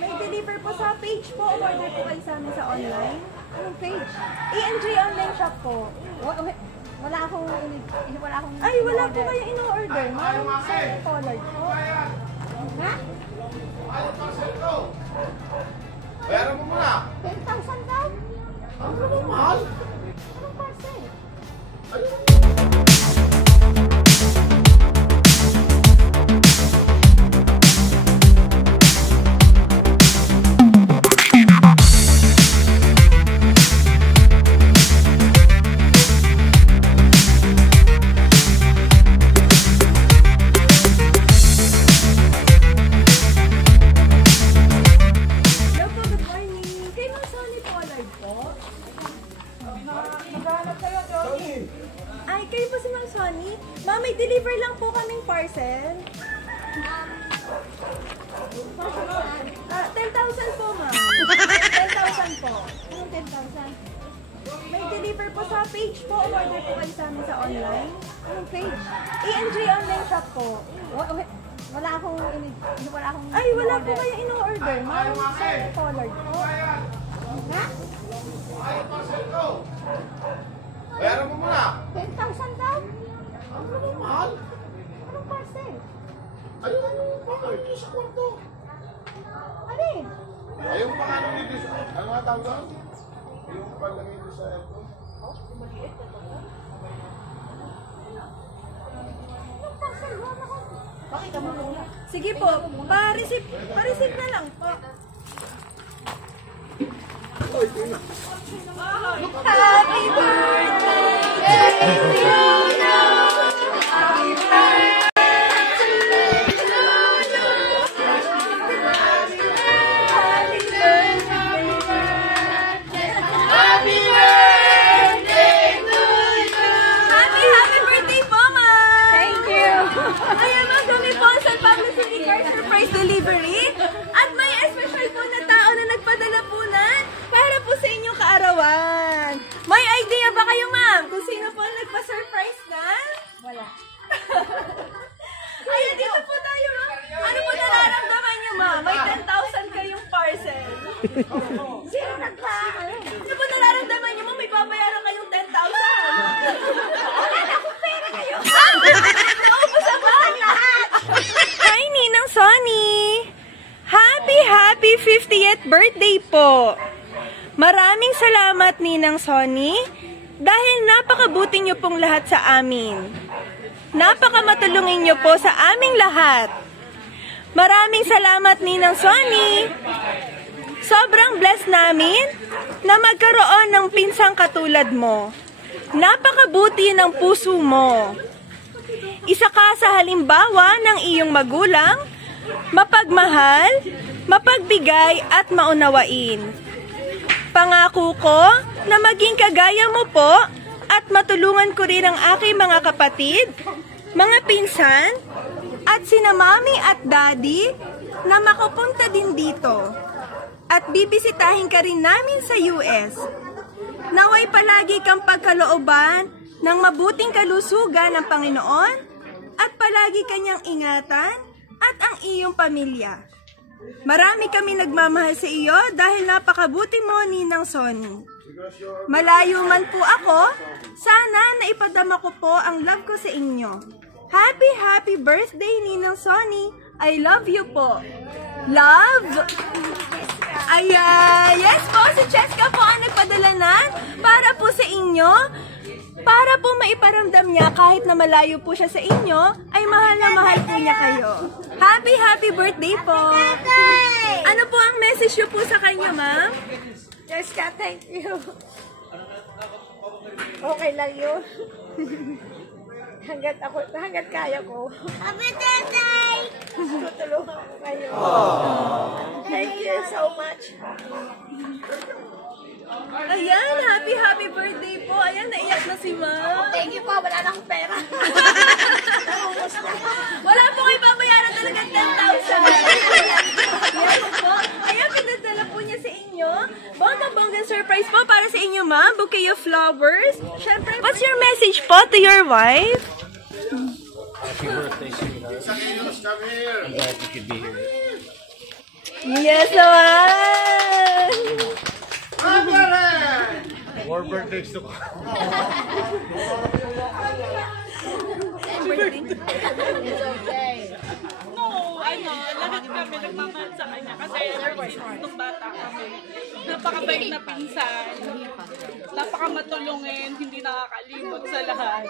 May deliver po sa page po. Order po kayo sa amin sa online. Anong page? ENJ online shop po. Wala akong Ay, wala po kayo in-order. Maraming color po. Ha? Bayaran mo muna. 10,000 daw? Ano ba mahal? Anong parcel? Ay, kayo po si Ma'am Sonny? Ma'am, may deliver lang po kaming parcel. 10,000 po, ma'am. 10,000 po. Anong 10,000? May deliver po sa page po. Order po kayo sa amin sa online. Anong page? ENJ online shop po. Wala akong Ay, wala po kayo in-order. Maraming color po. Ha? Bayaran mo muna. 10,000 daw? Ano ba mahal? Anong parcel? Ayun, bakit? Ito sa kwarto. Alin? Ayun pa nga nung dito sa... Ano nga tawag doon? Yung palagay dito sa aircon. Anong parcel? Wala ko. Bakit mo muna? Sige po, pa-receive na lang po. Happy birthday to you. Happy birthday to you. Happy birthday. Happy birthday to you. Happy birthday po, ma'am. Thank you. Ayan, ma'am, kami po sa Publicity Car Surprise Delivery. At may special po na tao na nagpadala po para po sa inyong kaarawan. May idea ba kayo, ma'am, kung sino po ang nagpa-surprise na? Wala. Ayan, dito po tayo, ma'am. Ano po nararamdaman niyo, ma'am? May 10,000 kayong parcel. Sino nagpa? Ano po nararamdaman niyo, ma'am? May babayaran kayong 10,000. Wala na akong pera kayo. Naubos ang bahay lahat. Hi, Ninang Sonny. Happy 50th birthday po. Maraming salamat, Ninang Sonny, dahil napakabuti niyo pong lahat sa amin. Napakamatulungin niyo po sa aming lahat. Maraming salamat, Ninang Sonny. Sobrang blessed namin na magkaroon ng pinsang katulad mo. Napakabuti ng puso mo. Isa ka sa halimbawa ng iyong magulang, mapagmahal, mapagbigay at maunawain. Pangako ko na maging kagaya mo po at matulungan ko rin ang aking mga kapatid, mga pinsan, at sina mami at daddy na makapunta din dito. At bibisitahin ka rin namin sa US. Naway palagi kang pagkalooban ng mabuting kalusugan ng Panginoon at palagi kanyang ingatan at ang iyong pamilya. Marami kami nagmamahal sa iyo dahil napakabuti mo, Ninang Sonny. Malayo man po ako, sana naipadama ko po ang love ko sa inyo. Happy birthday, Ninang Sonny. I love you po. Love! Ayan! Yes po, si Cheska po ang nagpadala na para po sa inyo. Para po maiparamdam niya kahit na malayo po siya sa inyo, ay mahal na mahal po niya kayo. Happy birthday po! Ano po ang message niyo po sa kanya, ma'am? Jessica, thank you. Okay lang yun. hanggat kaya ko. Happy birthday! Tutulungan ko kayo. Thank you so much. Ayan, happy birthday po. Ayan, naiyak na si ma'am. Thank you po, wala na akong pera. Wala po kayo babayaran talaga 10,000. Yes po. Ayan, pinadala po niya sa inyo. Bonggang surprise po para sa inyo, ma'am. Bouquet of flowers. Syempre, what's your message po to your wife? Happy birthday, sweetheart. I'm glad you could be here. Yes naman! More birthdays to come. Lahat kami nagmamahal sa kanya kasi ever since nung bata kami, napakabait na pinsan, napakamatulungin, hindi nakakalimot sa lahat.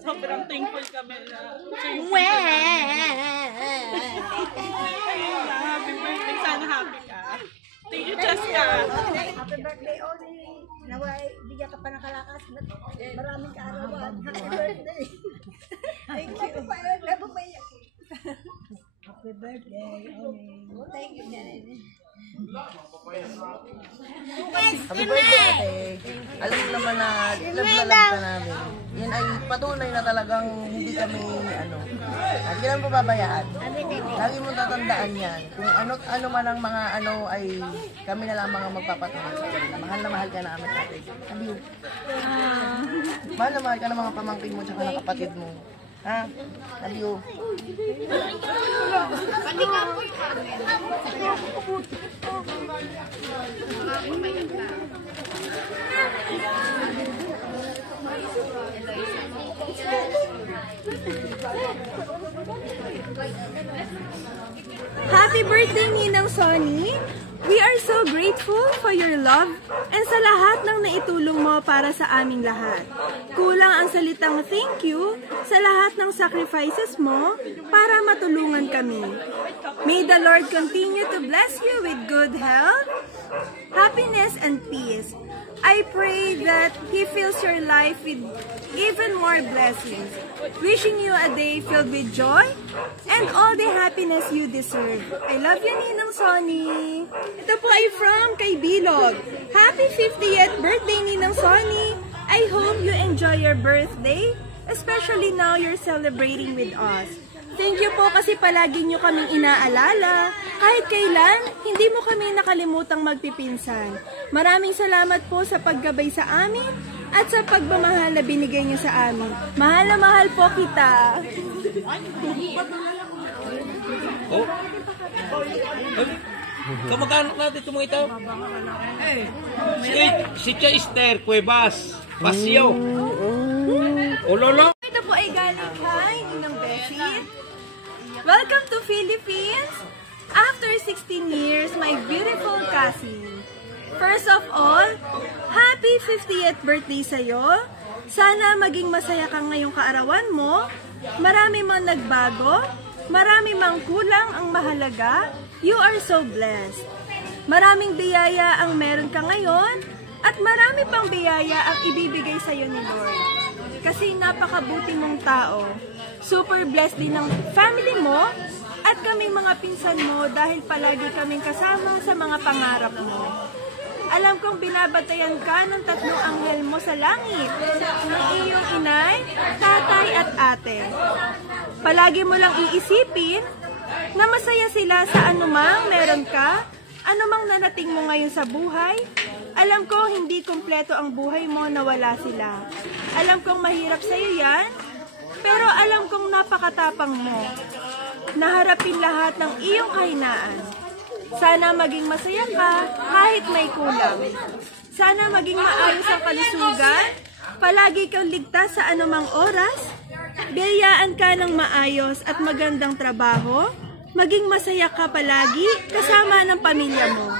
Sobrang thankful kami na happy birthday, sana happy ka. Thank you, Jessica. Happy birthday, Oni. Naway, bigyan ka pa ng kalakas. Maraming kaarawan. Happy birthday. Thank you. Happy birthday, Oni. Thank you, Jen. Happy birthday, ate. Alam mo naman na love na love ka namin. Yan ay patunay na talagang hindi kami, hindi namin pababayaan. Lagi mo tatandaan yan. Kung ano man ang mga ay kami na lang mga magpapatunay. Mahal na mahal ka namin, ate. Sabi mo. Mahal na mahal ka ng mga pamangkin mo tsaka ng kapatid mo. Ha? Sabi mo. Happy birthday, Ninang Sonny! We are so grateful for your love and sa lahat ng naitulong mo para sa aming lahat. Kulang ang salitang thank you sa lahat ng sacrifices mo para matulungan kami. May the Lord continue to bless you with good health, happiness, and peace. I pray that He fills your life with even more blessings. Wishing you a day filled with joy and all the happiness you deserve. I love you, Ninang Sonny. Ito po ay from kay Bilog. Happy 50th birthday, Ninang Sonny. I hope you enjoy your birthday, especially now you're celebrating with us. Thank you po kasi palagi nyo kaming inaalala. Kahit kailan, hindi mo kami nakalimutang magpipinsan. Maraming salamat po sa paggabay sa amin at sa pagmamahal na binigay nyo sa amin. Mahal na mahal po kita. Oh. Kamag-anak natin itong mga ito. Si Chester Cuevas Pasio. O lolo. Ito po ay galing kay Ninang Bessie. Welcome to Philippines! After 16 years, my beautiful cousin. First of all, happy 50th birthday sa'yo. Sana maging masaya ka ngayong kaarawan mo. Marami mang nagbago, marami mang kulang ang mahalaga. You are so blessed. Maraming biyaya ang meron ka ngayon at marami pang biyaya ang ibibigay sa'yo ni Lord. Kasi napakabuti mong tao. Super blessed din ng family mo at kaming mga pinsan mo dahil palagi kaming kasama sa mga pangarap mo. Alam kong binabatayan ka ng 3 anghel mo sa langit, ng iyong inay, tatay at ate. Palagi mo lang iisipin na masaya sila sa anumang meron ka, anumang nanating mo ngayon sa buhay. Alam ko hindi kumpleto ang buhay mo na wala sila. Alam kong mahirap sa'yo yan, pero alam kong napakatapang mo. Naharapin lahat ng iyong kahinaan. Sana maging masaya ka kahit may kulang. Sana maging maayos ang kalusugan. Palagi kang ligtas sa anumang oras. Biyayaan ka ng maayos at magandang trabaho. Maging masaya ka palagi kasama ng pamilya mo.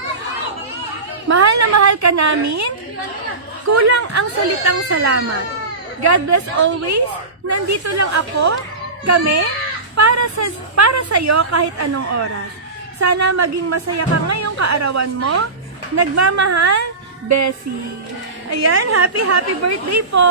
Mahal na mahal ka namin. Kulang ang salitang salamat. God bless always. Nandito lang ako, kami, para sa'yo kahit anong oras. Sana maging masaya ka ngayong kaarawan mo. Nagmamahal, Bessie. Ayan, happy birthday po!